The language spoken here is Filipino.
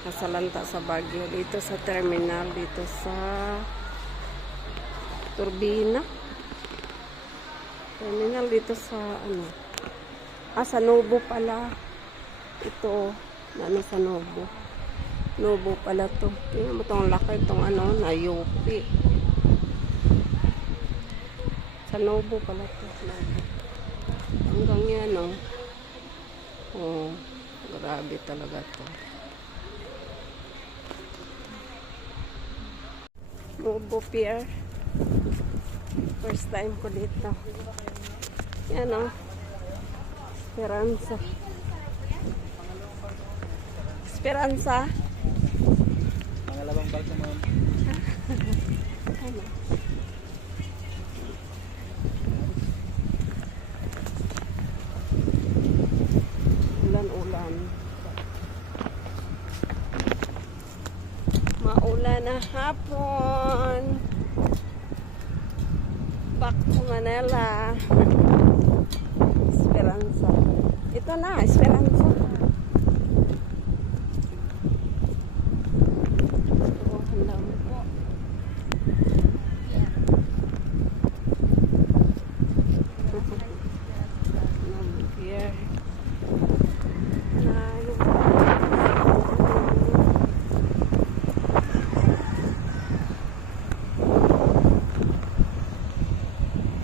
Nasalanta sa Baguio. Dito sa terminal. Dito sa Turbina. Terminal dito sa ano. Sa Novo pala. Ito. Sa Novo. Novo pala to. Tingnan mo itong laki. Itong ano. Na UP. Sa Novo pala to. Novo. Hanggang yan oh. Oh. Grabe talaga to. Novo Pier. First time ko dito. Yan o. Esperanza. Esperanza. Pangalawang bag naman. Ano? Ulan-ulan. Maulan na hapon. Back to Manila. Esperanza. Ito na, Esperanza. Oh, ang dami po.